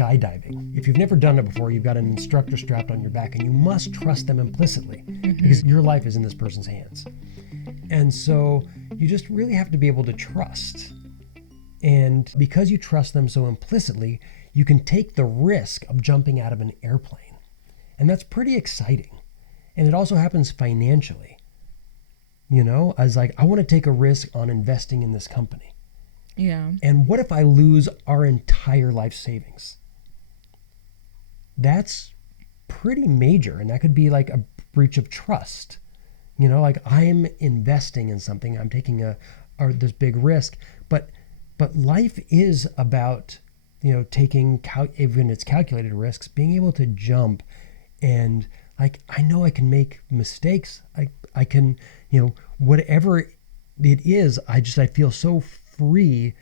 skydiving. If you've never done it before, you've got an instructor strapped on your back and you must trust them implicitly because your life is in this person's hands. And so you just really have to be able to trust. And because you trust them so implicitly, you can take the risk of jumping out of an airplane. And that's pretty exciting. And it also happens financially. You know, I was like, I want to take a risk on investing in this company. Yeah. And what if I lose our entire life savings? That's pretty major. And that could be like a breach of trust. You know, like I'm investing in something, I'm taking this big risk, but life is about, you know, taking, even it's calculated risks, being able to jump and like, I know I can make mistakes. I can, you know, whatever it is, I feel so free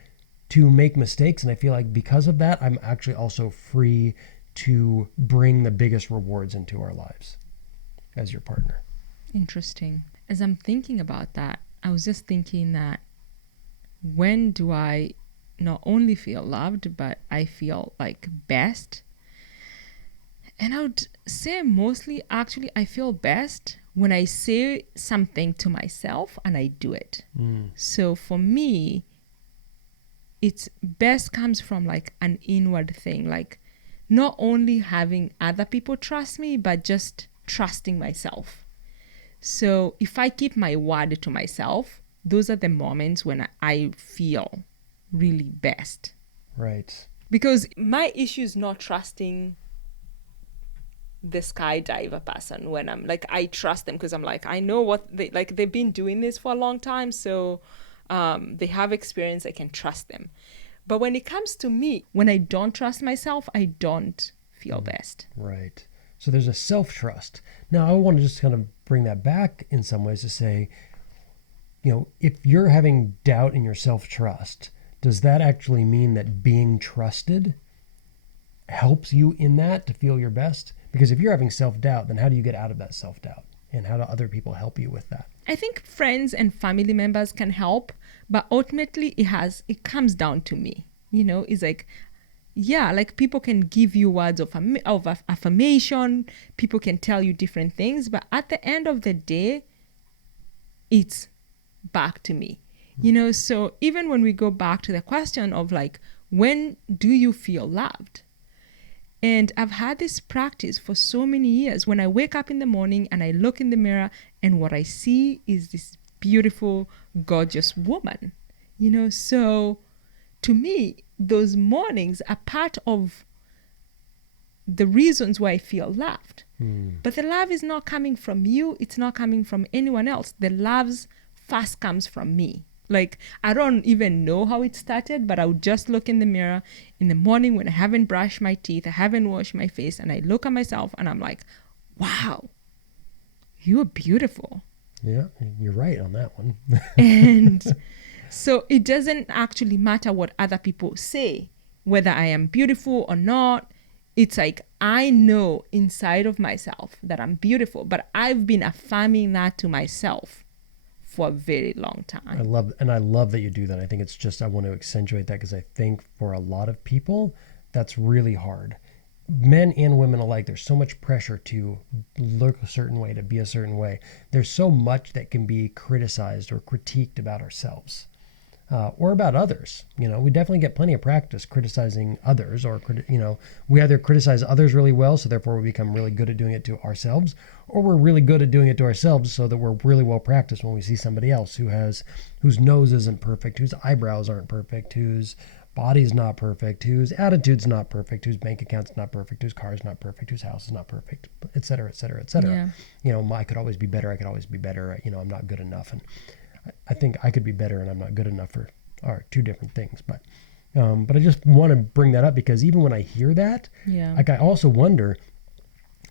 to make mistakes. And I feel like because of that, I'm actually also free to bring the biggest rewards into our lives as your partner. Interesting. As I'm thinking about that, I was just thinking that when do I not only feel loved, but I feel like best? And I would say mostly actually I feel best when I say something to myself and I do it. So for me, it's best comes from like an inward thing, like not only having other people trust me, but just trusting myself. So if I keep my word to myself, those are the moments when I feel really best. Right. Because my issue is not trusting the skydiver person when I'm like, I trust them because I'm like, I know what they've been doing this for a long time. So they have experience, I can trust them. But when it comes to me, when I don't trust myself, I don't feel best. Right. So there's a self-trust. Now I want to just kind of bring that back in some ways to say, you know, if you're having doubt in your self-trust, does that actually mean that being trusted helps you in that to feel your best? Because if you're having self-doubt, then how do you get out of that self-doubt? And how do other people help you with that? I think friends and family members can help, but ultimately it comes down to me. You know, it's like, yeah, like people can give you words of affirmation, people can tell you different things, but at the end of the day, it's back to me. You know, so even when we go back to the question of like, when do you feel loved? And I've had this practice for so many years. When I wake up in the morning and I look in the mirror and what I see is this beautiful, gorgeous woman, you know, so to me, those mornings are part of the reasons why I feel loved. But the love is not coming from you. It's not coming from anyone else. The love first comes from me. Like, I don't even know how it started, but I would just look in the mirror in the morning when I haven't brushed my teeth, I haven't washed my face, and I look at myself and I'm like, wow, you are beautiful. Yeah, you're right on that one. And so it doesn't actually matter what other people say, whether I am beautiful or not. It's like, I know inside of myself that I'm beautiful, but I've been affirming that to myself for a very long time. I love that you do that. I think it's just, I want to accentuate that because I think for a lot of people, that's really hard. Men and women alike, there's so much pressure to look a certain way, to be a certain way. There's so much that can be criticized or critiqued about ourselves or about others. You know, we definitely get plenty of practice criticizing others, or, you know, we either criticize others really well, so therefore we become really good at doing it to ourselves, or we're really good at doing it to ourselves so that we're really well practiced when we see somebody else whose nose isn't perfect, whose eyebrows aren't perfect, whose body's not perfect, whose attitude's not perfect, whose bank account's not perfect, whose car's not perfect, whose house is not perfect, et cetera, et cetera, et cetera. Yeah. You know, I could always be better. You know, I'm not good enough. And I think I could be better and I'm not good enough are two different things. But I just want to bring that up because even when I hear that, like I also wonder,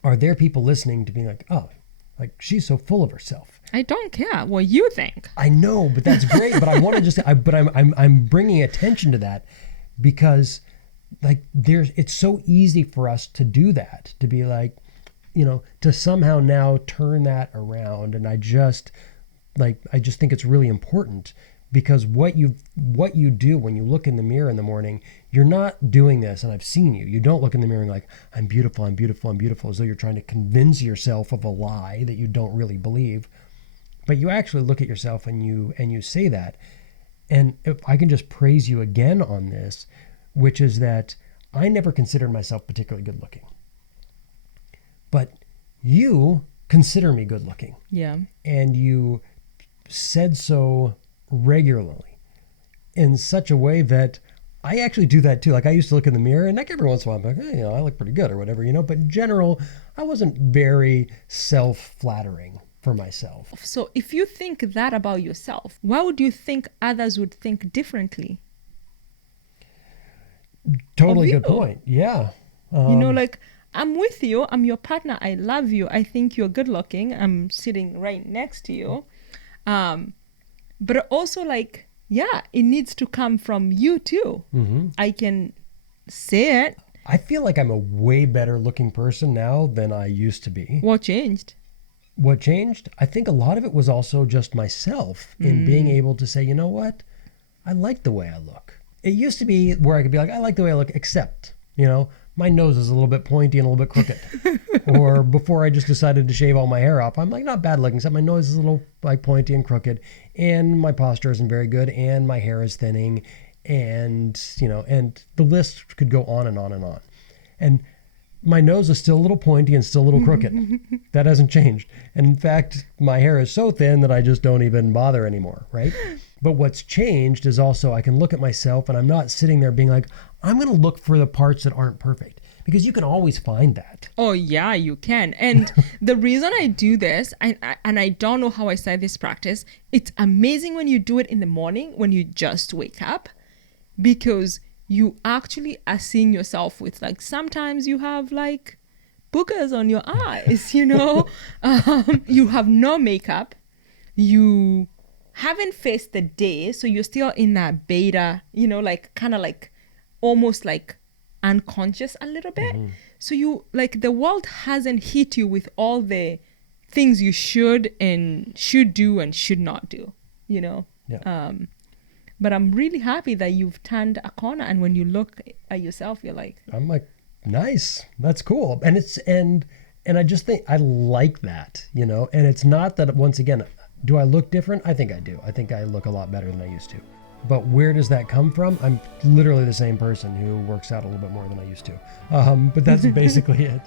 are there people listening to be like, oh, like she's so full of herself. I don't care what you think. I know, but that's great. But I want to just, I'm bringing attention to that because like it's so easy for us to do that, to be like, you know, to somehow now turn that around. And I just think it's really important because what you do when you look in the mirror in the morning, you're not doing this, and I've seen you. You don't look in the mirror and like, I'm beautiful, I'm beautiful, I'm beautiful, as though you're trying to convince yourself of a lie that you don't really believe. But you actually look at yourself and you say that. And if I can just praise you again on this, which is that I never considered myself particularly good looking. But you consider me good looking. Yeah. And you said so regularly in such a way that I actually do that too. Like I used to look in the mirror and like every once in a while I'm like, hey, I look pretty good or whatever, but in general, I wasn't very self-flattering for myself. So if you think that about yourself, why would you think others would think differently? Totally good point. Yeah. Like I'm with you. I'm your partner. I love you. I think you're good looking. I'm sitting right next to you. But also like, yeah, it needs to come from you too. Mm-hmm. I can say it. I feel like I'm a way better looking person now than I used to be. What changed? What changed? I think a lot of it was also just myself in being able to say, you know what? I like the way I look. It used to be where I could be like, I like the way I look, except, my nose is a little bit pointy and a little bit crooked. Or before I just decided to shave all my hair off, I'm like, not bad looking, except my nose is a little like pointy and crooked, and my posture isn't very good, and my hair is thinning, and, and the list could go on and on and on. And my nose is still a little pointy and still a little crooked. That hasn't changed. And in fact, my hair is so thin that I just don't even bother anymore, right? But what's changed is also I can look at myself and I'm not sitting there being like, I'm going to look for the parts that aren't perfect. Because you can always find that. Oh, yeah, you can. And the reason I do this, and I don't know how I started this practice, it's amazing when you do it in the morning, when you just wake up, because you actually are seeing yourself with like, sometimes you have like boogers on your eyes, you have no makeup, you haven't faced the day, so you're still in that beta, like kind of like almost like unconscious a little bit. Mm-hmm. So you like the world hasn't hit you with all the things you should do and should not do, Yeah. But I'm really happy that you've turned a corner, and when you look at yourself, you're like, I'm like, nice, that's cool. And and I just think I like that, and it's not that, once again, do I look different? I think I do. I think I look a lot better than I used to. But where does that come from? I'm literally the same person who works out a little bit more than I used to. But that's basically it.